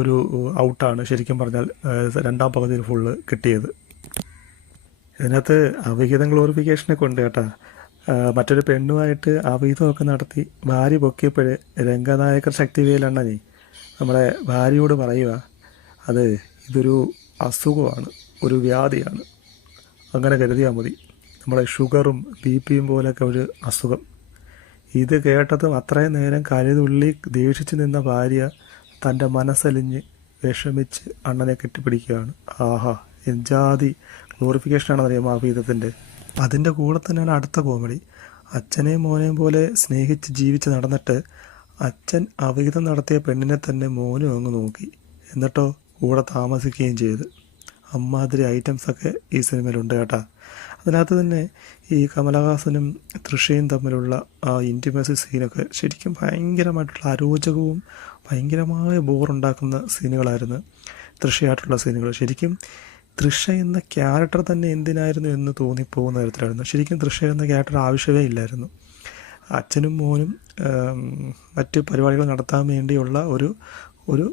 ഒരു ഔട്ടാണ് ശരിക്കും പറഞ്ഞാൽ രണ്ടാം പകുതിയിൽ ഫുള്ള് കിട്ടിയത്. ഇതിനകത്ത് അവിഹിതം ഗ്ലോറിഫിക്കേഷനൊക്കെ ഉണ്ട് കേട്ടോ. മറ്റൊരു പെണ്ണുമായിട്ട് അവിഹിതമൊക്കെ നടത്തി ഭാര്യ പൊക്കിയപ്പോഴേ രംഗനായകർ ശക്തിവേലണ്ണനെ നമ്മുടെ ഭാര്യയോട് പറയുക, അത് ഇതൊരു അസുഖമാണ്, ഒരു വ്യാധിയാണ്, അങ്ങനെ കരുതിയാൽ മതി, നമ്മുടെ ഷുഗറും ബി.പിയും പോലൊക്കെ ഒരു അസുഖം. ഇത് കേട്ടതും അത്രയും നേരം കരുതുള്ളി ദേഷിച്ച് നിന്ന ഭാര്യ തൻ്റെ മനസ്സലിഞ്ഞ് വിഷമിച്ച് അണ്ണനെ കെട്ടിപ്പിടിക്കുകയാണ്. ആഹാ, എൻജാതി ഗ്ലോറിഫിക്കേഷനാണെന്നറിയാം അവിഹിതത്തിൻ്റെ. അതിൻ്റെ കൂടെ തന്നെയാണ് അടുത്ത കോമഡി. അച്ഛനെയും മോനെയും പോലെ സ്നേഹിച്ച് ജീവിച്ച് നടന്നിട്ട് അച്ഛൻ അവിഹിതം നടത്തിയ പെണ്ണിനെ തന്നെ മോനും അങ്ങ് നോക്കി, എന്നിട്ടോ കൂടെ താമസിക്കുകയും ചെയ്ത്. അമ്മാതിരി ഐറ്റംസൊക്കെ ഈ സിനിമയിലുണ്ട് കേട്ടോ. അതിനകത്ത് തന്നെ ഈ കമലഹാസനും തൃഷയും തമ്മിലുള്ള ആ ഇൻറ്റിമസി സീനൊക്കെ ശരിക്കും ഭയങ്കരമായിട്ടുള്ള അരോചകവും ഭയങ്കരമായ ബോറുണ്ടാക്കുന്ന സീനുകളായിരുന്നു തൃഷയായിട്ടുള്ള സീനുകൾ. ശരിക്കും തൃഷ എന്ന ക്യാരക്ടർ തന്നെ എന്തിനായിരുന്നു എന്ന് തോന്നിപ്പോകുന്ന തരത്തിലായിരുന്നു. ശരിക്കും തൃഷ എന്ന ക്യാരക്ടർ ആവശ്യമേ ഇല്ലായിരുന്നു. അച്ഛനും മോനും മറ്റ് പരിപാടികൾ നടത്താൻ വേണ്ടിയുള്ള ഒരു ഒരു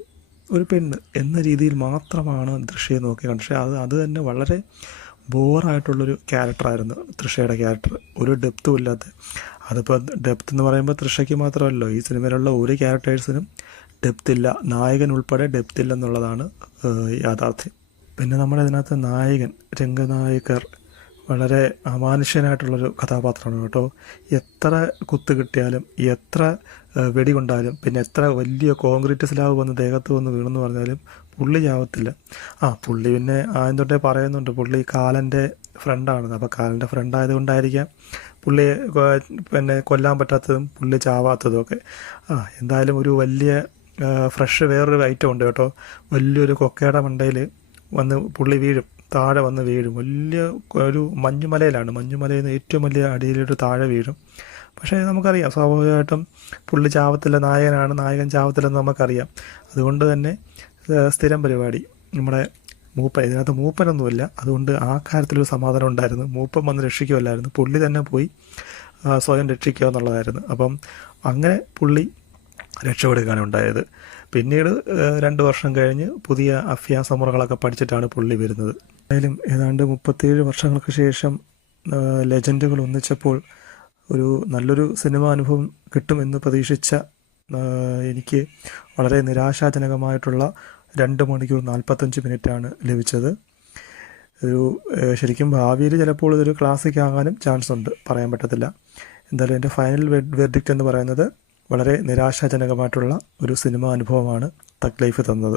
ഒരു പെണ്ണ് എന്ന രീതിയിൽ മാത്രമാണ് തൃഷയെ നോക്കിയത്. പക്ഷേ അത് തന്നെ വളരെ ബോറായിട്ടുള്ളൊരു ക്യാരക്ടറായിരുന്നു തൃഷയുടെ ക്യാരക്ടർ. ഒരു ഡെപ്തും ഇല്ലാത്ത. അതിപ്പോൾ ഡെപ്ത് എന്ന് പറയുമ്പോൾ തൃഷയ്ക്ക് മാത്രമല്ലോ, ഈ സിനിമയിലുള്ള ഒരു ക്യാരക്ടേഴ്സിനും ഡെപ്തില്ല, നായകൻ ഉൾപ്പെടെ ഡെപ്തില്ല എന്നുള്ളതാണ് യാഥാർത്ഥ്യം. പിന്നെ നമ്മുടെ ഇതിനകത്ത് നായകൻ രംഗനായകർ വളരെ അമാനുഷ്യനായിട്ടുള്ളൊരു കഥാപാത്രമാണ് കേട്ടോ. എത്ര കുത്ത് കിട്ടിയാലും എത്ര വെടി കൊണ്ടാലും പിന്നെ എത്ര വലിയ കോൺക്രീറ്റ് സ്ലാബ് വന്ന് ദേഹത്ത് വന്ന് വീണെന്ന് പറഞ്ഞാലും പുള്ളി ചാവത്തില്ല. പുള്ളി പിന്നെ ആദ്യം തൊട്ടേ പറയുന്നുണ്ട് പുള്ളി കാലൻ്റെ ഫ്രണ്ടാണെന്ന്. അപ്പോൾ കാലൻ്റെ ഫ്രണ്ടായതുകൊണ്ടായിരിക്കാം പുള്ളിയെ പിന്നെ കൊല്ലാൻ പറ്റാത്തതും പുള്ളി ചാവാത്തതും ഒക്കെ. എന്തായാലും ഒരു വലിയ ഫ്രഷ് വേറൊരു ഐറ്റം ഉണ്ട് കേട്ടോ. വലിയൊരു കൊക്കയുടെ മണ്ടയിൽ വന്ന് പുള്ളി വീഴും, താഴെ വന്ന് വീഴും. വലിയ ഒരു മഞ്ഞുമലയിലാണ്, മഞ്ഞുമലയിൽ നിന്ന് ഏറ്റവും വലിയ അടിയിലോട്ട് താഴെ വീഴും. പക്ഷേ നമുക്കറിയാം സ്വാഭാവികമായിട്ടും പുള്ളി ചാവത്തില്ല, നായകൻ ചാവത്തില്ലെന്ന് നമുക്കറിയാം. അതുകൊണ്ട് തന്നെ സ്ഥിരം പരിപാടി നമ്മുടെ ഇതിനകത്ത് മൂപ്പനൊന്നുമില്ല, അതുകൊണ്ട് ആ കാര്യത്തിലൊരു സമാധാനം ഉണ്ടായിരുന്നു. മൂപ്പൻ വന്ന് രക്ഷിക്കുമല്ലായിരുന്നു, പുള്ളി തന്നെ പോയി സ്വയം രക്ഷിക്കുക എന്നുള്ളതായിരുന്നു. അപ്പം അങ്ങനെ പുള്ളി രക്ഷപ്പെടുകയാണ് ഉണ്ടായത്. പിന്നീട് 2 വർഷം കഴിഞ്ഞ് പുതിയ അഭ്യാസ മുറകളൊക്കെ പഠിച്ചിട്ടാണ് പുള്ളി വരുന്നത്. എന്തായാലും ഏതാണ്ട് 37 വർഷങ്ങൾക്ക് ശേഷം ലെജൻഡുകൾ ഒന്നിച്ചപ്പോൾ ഒരു നല്ലൊരു സിനിമ അനുഭവം കിട്ടുമെന്ന് പ്രതീക്ഷിച്ച എനിക്ക് വളരെ നിരാശാജനകമായിട്ടുള്ള 2 മണിക്കൂർ 45 മിനിറ്റാണ് ലഭിച്ചത്. ശരിക്കും ഭാവിയിൽ ചിലപ്പോൾ ഇതൊരു ക്ലാസിക് ആകാനും ചാൻസ് ഉണ്ട്, പറയാൻ പറ്റത്തില്ല. എന്തായാലും എൻ്റെ ഫൈനൽ വെർഡിക്റ്റ് എന്ന് പറയുന്നത് വളരെ നിരാശാജനകമായിട്ടുള്ള ഒരു സിനിമ അനുഭവമാണ് തഗ് ലൈഫ് തന്നത്.